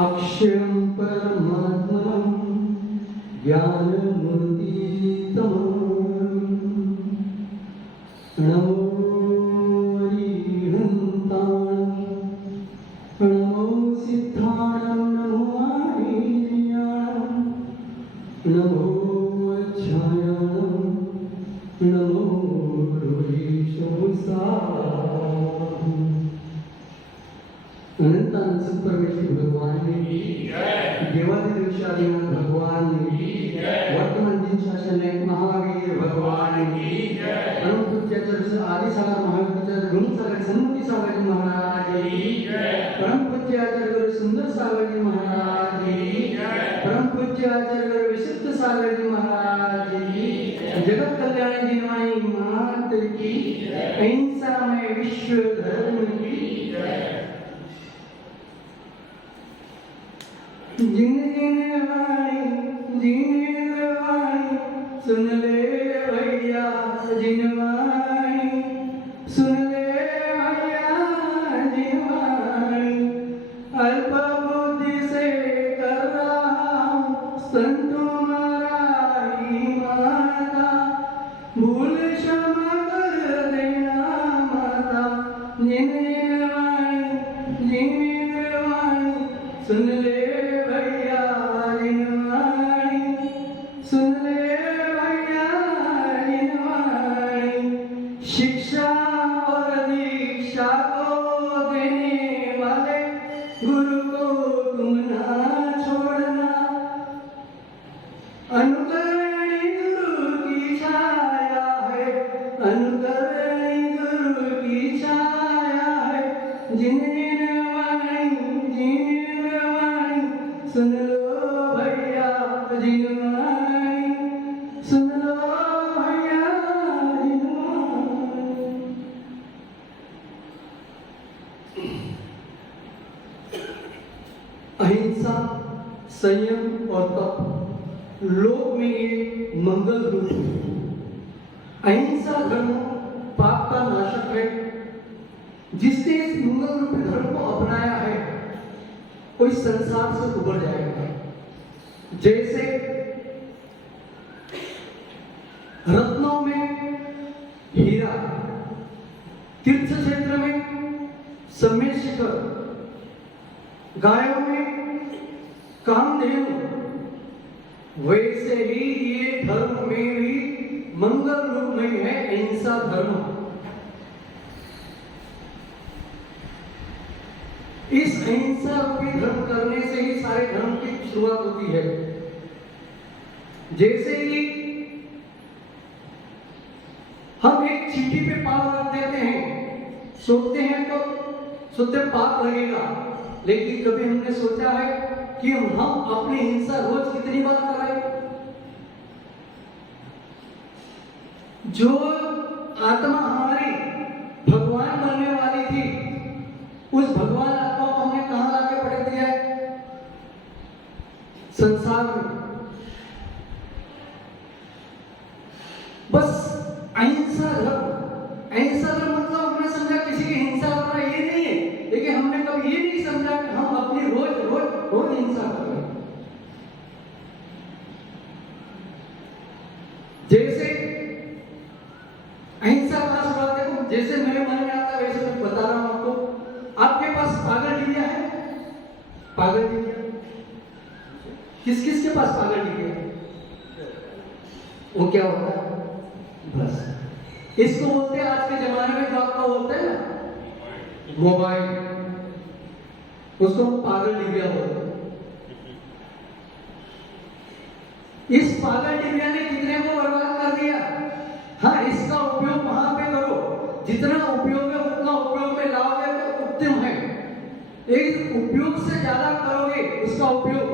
अक्षयं परमात्मनं ज्ञानमूर्तितमं नमो हरिहन्ताणं नमो सिद्धाणं नमो आर्याणं नमो वज्रायणं नमो ऋषिशोसाम्। अनंत परमेश्वर भगवान ने देवादिदेव आदिनाथ भगवान ने वर्तमान दिन शासन महावीर भगवान ने अनुपूज्याचार्य आदि सागर महावीर गुरु सागर सन्मुति सागर महाराज परम पूज्य आचार्य सुंदर सागर महाराज परम पूज्य आचार्य विशुद्ध सागर महाराज जगत कल्याण जिनवाई मात की अहिंसा में विश्व धर्म की जीने वाणी सुन ले भैया जिनवाणी सुन ले भैया जिनवाणी अल्प बुद्धि से कर रहा हूँ संतों तुम्हारी माता भूल क्षमा कर देना माता जिने वाणी सुन ले शिक्षा और दीक्षा को देने वाले गुरु को तुम ना छोड़ना अनुकरणी गुरु की छाया है अनुकरणी गुरु की छाया है जिन्हें वाणी सुन लो भैया जिनवाणी सुन लो भैया अहिंसा संयम और तप लोक में ये मंगल रूप है। अहिंसा धर्म पाप का नाशक है। जिसने इस मंगल रूप धर्म को अपनाया है वो इस संसार से उबर जाएगा। जैसे रत्नों में हीरा, तीर्थ क्षेत्र में सम्य शिखर, गायों में कामधेनु, वैसे ही ये धर्म में भी मंगल रूप में है अहिंसा धर्म। इस अहिंसा रूपी धर्म करने से ही सारे धर्म की शुरुआत होती है। जैसे कि हम एक चीटी पे पाव रख देते हैं, सोचते हैं तो सोचते पाप लगेगा, लेकिन कभी हमने सोचा है कि हम अपनी हिंसा रोज कितनी बार कराएं? जो आत्मा हमारी भगवान बनने वाली थी, उस भगवान आत्मा को हमने कहां लाके पटक दिया है? संसार में। बस अहिंसा धर्म मतलब हमने समझा किसी की हिंसा करना ये नहीं है, लेकिन हमने कभी ये नहीं समझा कि हम अपनी रोज हिंसा कर रहे हैं। जैसे अहिंसा का शुरुआत देखो, जैसे मेरे मन में आता वैसे मैं बता रहा हूं आपको। आपके पास पागल टिड्डिया है? पागल टिड्डिया किस के पास पागल टिड्डिया है? वो क्या होता है? बस इसको बोलते हैं आज के जमाने में जो आपका बोलते हैं ना मोबाइल, उसको पागल टिड्डिया बोलते हैं। इस पागल टिड्डिया ने कितने को बर्बाद कर दिया। हाँ, इसका उपयोग वहां पे करो, जितना उपयोग है उतना उपयोग में लाओगे तो उत्तम है। एक उपयोग से ज्यादा करोगे उसका उपयोग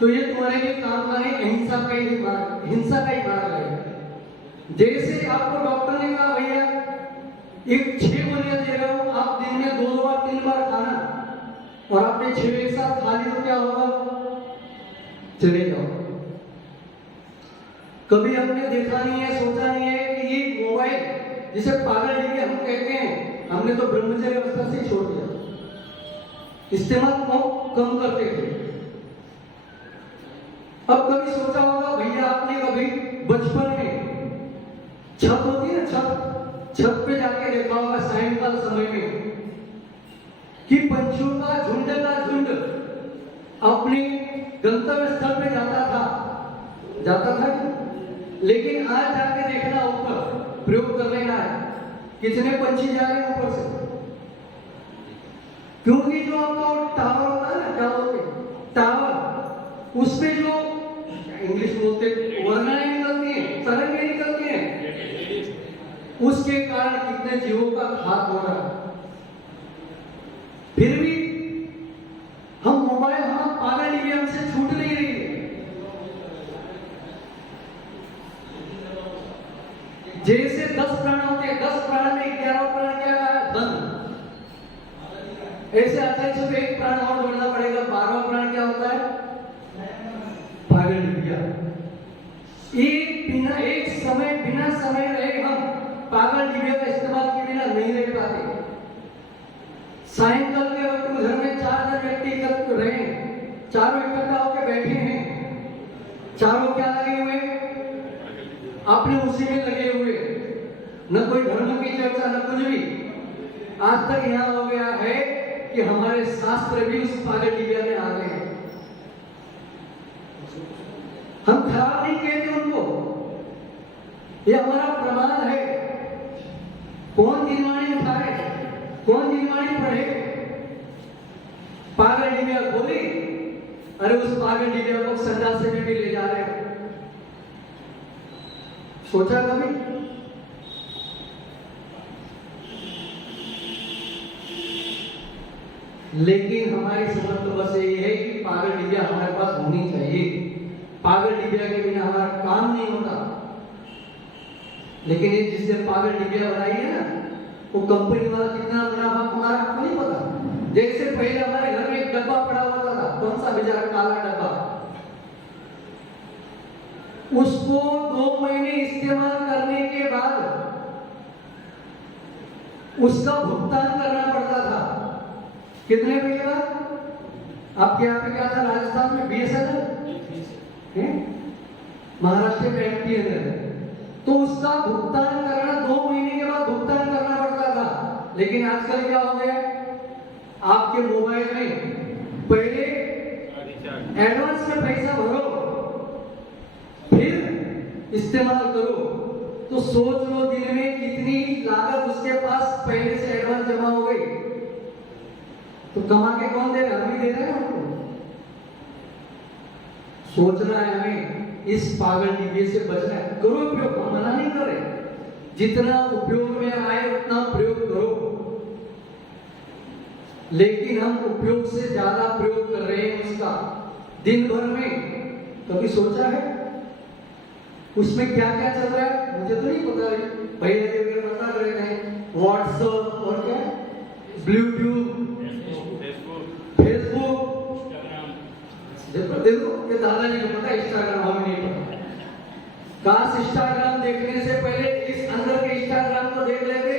तो ये तुम्हारे लिए काम का नहीं, हिंसा का ही मार्ग है। जैसे आपको डॉक्टर ने कहा भैया एक 6 गोलियां दे रहे हो, आप दिन में 2 बार 3 बार खाना, और आपने 6 एक साथ खा ली तो क्या होगा? चले जाओ। कभी हमने देखा नहीं है, सोचा नहीं है कि ये मोबाइल जिसे पागल टीवी हम कहते हैं, हमने तो ब्रह्मचर्य अवस्था से छोड़ दिया, इस्तेमाल कम करते थे। अब कभी सोचा होगा भैया आपने कभी बचपन में छत होती है ना, छत पे जाके देखा होगा सायंकाल समय में कि पंछियों का झुंड अपने गंतव्य स्थल पे जाता था। लेकिन आज जाके देखना, ऊपर प्रयोग कर लेना है, कितने पंछी जा रहे हैं ऊपर से। क्योंकि जो आपका टावर होता है ना, क्या बोलते हैं टावर, उसमें जो इंग्लिश बोलते वर्णाएं निकलती हैं, तरंगें निकलती हैं, उसके कारण कितने जीवों का घात हो रहा है। फिर भी हम मोबाइल, हम पागल टीवी हमसे छूट नहीं रही है। जैसे 10 प्राण होते हैं, 10 प्राण में 11वां प्राण क्या है? धन। ऐसे अचानक से एक प्राण और जोड़ना पड़ेगा, 12वां प्राण क्या होता है? पागल टीवी। एक समय बिना समय रहे हम पागल टीवी का इस्तेमाल के बिना नहीं रह पाते। सायंकाल के वक्त घर में 4 जन व्यक्ति एकत्र रहे, चारों इकट्ठा होकर बैठे हैं, चारों क्या लगे हुए? अपने उसी में लगे हुए, न कोई धर्म की चर्चा न कुछ भी। आज तक यहां हो गया है कि हमारे शास्त्र भी उस पागल टीवी में आ गए हैं। हम खराब नहीं कहते उनको, ये हमारा प्रमाण है। कौन दिनवाणी उठाए, कौन दिनवाणी पढ़े? पागल टीवी खोली, अरे उस पागल टीवी को संडास से भी ले जा रहे हैं। सोचा कभी? लेकिन हमारी समझ तो बस ये है कि पागल टीवी हमारे पास होनी चाहिए, पागल टीवी के बिना हमारा काम नहीं होता। लेकिन ये जिसने पागल टीवी बनाई है ना, वो कंपनी वाला कितना मुनाफा कमा रहा है आपको नहीं पता। जैसे पहले हमारे घर में एक डब्बा पड़ा होता था, कौन सा बेचारा काला डब्बा, उसको 2 महीने इस्तेमाल करने के बाद उसका भुगतान करना पड़ता था। कितने पैसे का? आपके यहाँ पे क्या था? राजस्थान में BSNL, महाराष्ट्र में MTNL। तो उसका भुगतान करना 2 महीने के बाद भुगतान करना पड़ता था। लेकिन आजकल क्या हो गया? आपके मोबाइल में पहले एडवांस में पैसा भरो, फिर इस्तेमाल करो। तो सोच लो दिन में कितनी लागत उसके पास पहले से एडवांस जमा हो गई। तो कमा के कौन दे रहा है? हम ही दे रहे हैं उनको। सोचना है हमें, इस पागल टीवी से बचना है। करो उपयोग, हम मना नहीं कर रहे, जितना उपयोग में आए उतना प्रयोग करो। लेकिन हम उपयोग से ज्यादा प्रयोग कर रहे हैं उसका दिन भर में। कभी सोचा है उसमें क्या क्या चल रहा है? मुझे तो नहीं पता है, भैया बता रहे हैं। व्हाट्सएप और क्या, ब्लूटूथ, फेसबुक, देखो ये दादाजी को पता है, इंस्टाग्राम हमें नहीं पता। काश इंस्टाग्राम देखने से पहले इस अंदर के इंस्टाग्राम को देख लेते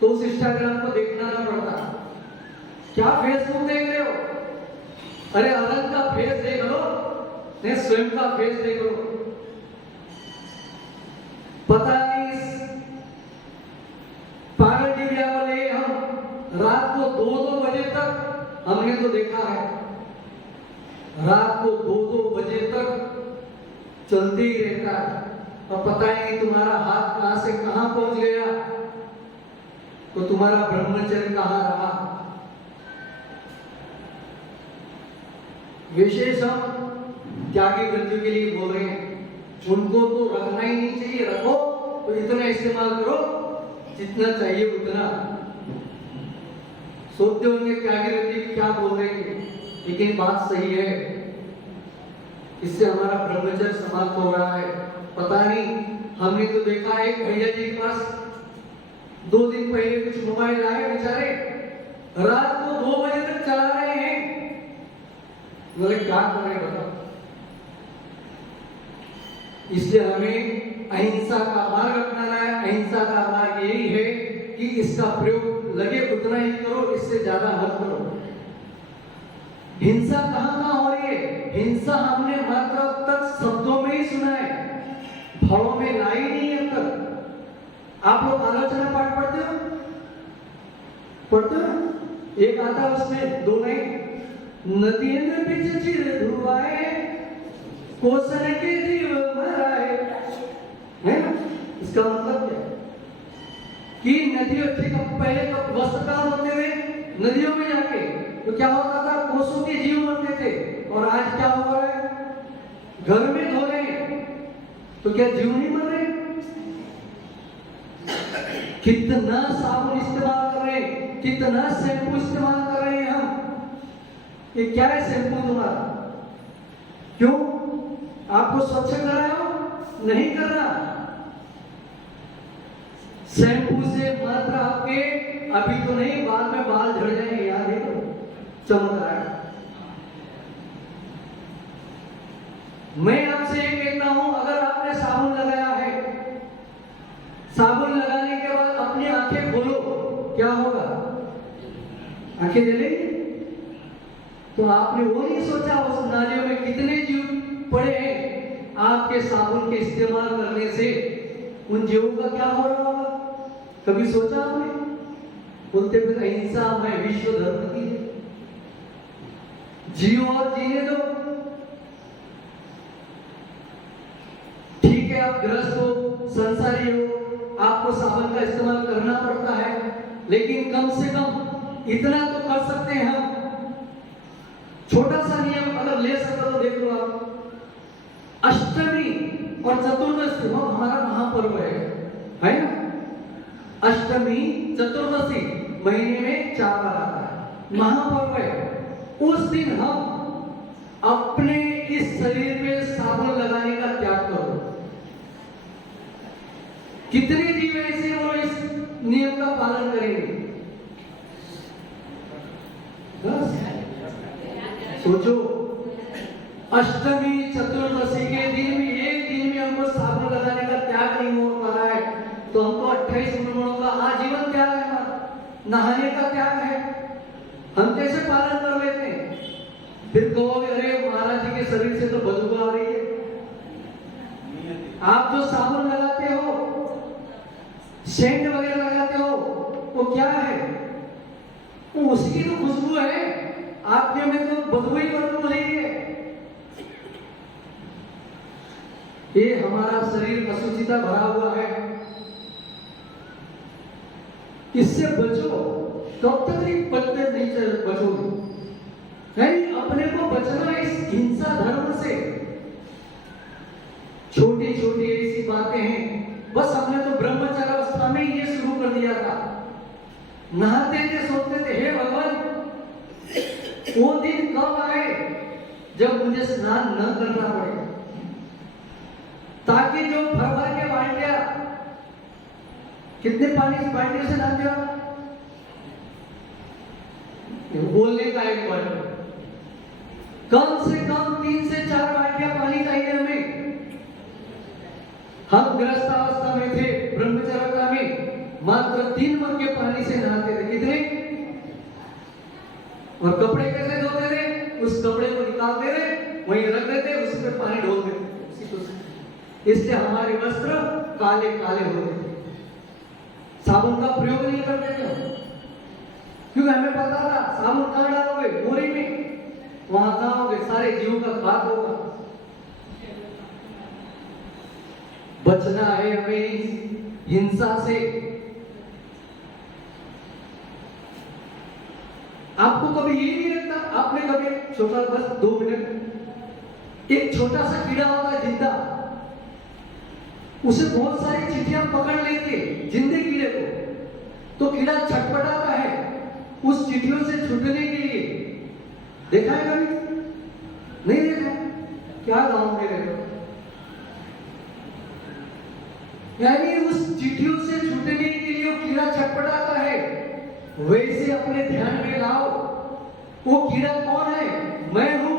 तो उस इंस्टाग्राम को देखना ना पड़ता। क्या फेसबुक देख रहे हो? अरे अलग का फेस देख लो, नहीं स्वयं का फेस देख लो। पता नहीं पागल टीवी वाले हम रात को 2-2 बजे तक, हमने तो देखा है रात को 2-2 बजे तक चलते ही रहता है। और पता ही नहीं तुम्हारा हाथ कहां से कहां पहुंच गया, तो तुम्हारा ब्रह्मचर्य कहां रहा। विशेष हम त्यागी वृत्ति के लिए बोल रहे हैं, उनको तो रखना ही नहीं चाहिए। रखो तो इतना इस्तेमाल करो जितना चाहिए उतना। सोचते होंगे त्यागी वृत्ति क्या बोल रहे हैं, लेकिन बात सही है। इससे हमारा ब्रह्मचर्य समाप्त हो रहा है। पता नहीं, हमने तो देखा एक भैया जी के पास 2 दिन पहले कुछ मोबाइल आए, बेचारे रात को 2 बजे तक चला रहे हैं। बोले क्या करें बताओ। इसलिए हमें अहिंसा का मार्ग अपनाना है। अहिंसा का मार्ग यही है कि इसका प्रयोग लगे उतना ही करो, इससे ज्यादा मत करो। हिंसा कहां हो रही है? हिंसा हमने मात्र अब तक शब्दों में ही सुना है, भावों में लाई नहीं है अब तक। आप लोग आलोचना पाठ पढ़ते हो? पढ़ते हो? एक आता उसमें 2 लाइन, नदियों में बिच चिर धुआए कोसन के जीव मराए, है ना? इसका मतलब क्या कि नदियों, ठीक है, पहले तो वस्त्रदान होते हुए नदियों में जाके तो क्या होता था, कोसों के जीव मरते थे। और आज क्या हो रहा है, घर में धो रहे हैं तो क्या जीव नहीं मर रहे? कितना साबुन इस्तेमाल कर रहे हैं, कितना शैम्पू इस्तेमाल कर रहे हैं हम। ये क्या है शैम्पू तुम्हारा? क्यों? आपको स्वच्छ कर रहे हो? नहीं कर रहा। शैम्पू से मात्र आपके अभी तो नहीं, बाद में बाल झड़ जाएंगे। याद है तो चमक रहा है। मैं आपसे ये कहता हूं, अगर आपने साबुन लगाया है, साबुन लगाने के बाद अपनी आंखें खोलो, क्या होगा? आंखें जलेंगी। तो आपने वो नहीं सोचा उस नालियों में कितने जीव पड़े हैं। आपके साबुन के इस्तेमाल करने से उन जीवों का क्या हो रहा होगा? कभी सोचा आपने? बोलते फिर अहिंसा में विश्व धर्म की है, जियो और जीने दो। ठीक है, आप गृहस्थ हो, संसारी हो, आपको साबुन का इस्तेमाल करना पड़ता है, लेकिन कम से कम इतना तो कर सकते हैं हम। छोटा सा नियम अगर ले सको तो देख लो आप, अष्टमी और चतुर्दशी हमारा महापर्व है ना? अष्टमी चतुर्दशी महीने में 4 बार आता है, महापर्व है। उस दिन हम अपने इस शरीर पे साबुन लगाने का त्याग करो। कितने जीव ऐसे वो इस नियम का पालन करेंगे? बस सोचो, अष्टमी चतुर्दशी के दिन भी, एक दिन में हमको साबुन लगाने का त्याग नहीं हो पा रहा है, तो हमको 28 गुणों का आजीवन त्याग है, हमारा नहाने का त्याग है। हम कैसे पालन कर लेते हैं? फिर कहोगे अरे महाराज जी के शरीर से तो बदबू आ रही है। आप जो साबुन लगाते हो, सेंट वगैरह लगाते हो, वो क्या है? वो उसकी तो खुशबू है, आपके में तो बदबू ही बदबू रही है। ये हमारा शरीर अशुचिता भरा हुआ है, इससे बचो। कब तक नहीं बचते, नहीं बचोगे? नहीं, अपने को बचना इस हिंसा धर्म से। छोटी छोटी ऐसी बातें हैं, बस हमने तो ब्रह्मचर्य अवस्था में ये शुरू कर दिया था। नहाते थे, सोचते थे हे भगवान वो दिन कब आए जब मुझे स्नान न करना पड़े, ताकि जो भर भर के बाल्टियां, कितने पानी बाल्टियों से नहाते हो? बोलने का एक बाल्टी, कम से कम 3 से 4 बाल्टियां पानी चाहिए हमें। हम गृहस्थ अवस्था में थे, ब्रह्मचर्य में मात्र 3 मग के पानी से नहाते थे। कितने? और कपड़े कैसे धोते थे? उस कपड़े को निकालते थे, वहीं रख देते, उसी पे पानी ढोल देते। इससे हमारे वस्त्र काले काले होते थे। साबुन का प्रयोग नहीं करते थे, क्योंकि हमें पता था साबुन कहाँ डालोगे? बोरी में, वहां कहाँ होगे? सारे जीवों का घात होगा। बचना है हमें हिंसा से। आपको कभी ये नहीं लगता, आपने कभी छोटा, बस 2 मिनट, एक छोटा सा कीड़ा होता है जिंदा, उसे बहुत सारी चींटियां पकड़ लेती है जिंदे कीड़े को, तो कीड़ा छटपटाता है उस चींटियों से छूटने के लिए। देखा है कभी? नहीं देखा। क्या गाऊं मेरे को? यानी उस चिट्ठियों से छूटने के लिए वो कीड़ा छटपटाता है। वैसे अपने ध्यान में लाओ, वो कीड़ा कौन है? मैं हूं।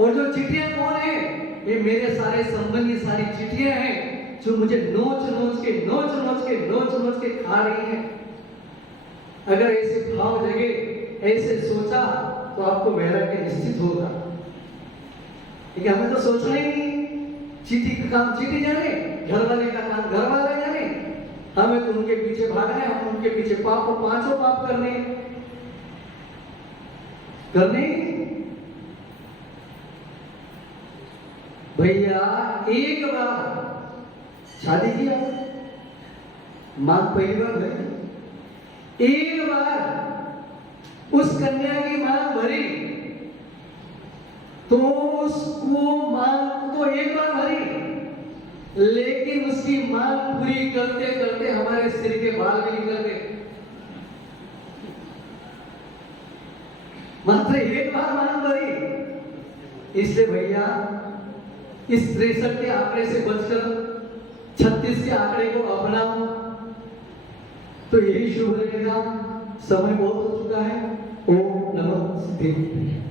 और जो चिट्ठियां कौन है? ये मेरे सारे संबंधी, सारी चिट्ठियां हैं जो मुझे नोच नोच के खा रही हैं। अगर ऐसे भाव जगे, ऐसे सोचा, तो आपको वैराग्य निश्चित होगा। लेकिन हमें तो सोचना ही नहीं। चीटी का काम चीटी जाने, घर वाले का काम घर वाले जाने, हमें तो उनके पीछे भागना है, हम उनके पीछे पांचों पाप करने भैया। एक बार शादी किया, मां पहली बार भरी, एक बार उस कन्या की मांग भरी, तो उसको मांग तो एक बार भरी, लेकिन उसकी मांग पूरी करते करते हमारे सिर के बाल भी निकल गए। मात्र एक बार मांग भरी। इसलिए भैया इस 63 के आंकड़े से बचकर 36 के आंकड़े को अपनाओ, तो यही शुभ रहेगा। समय बहुत हो चुका है। ओम नमः सिद्धि।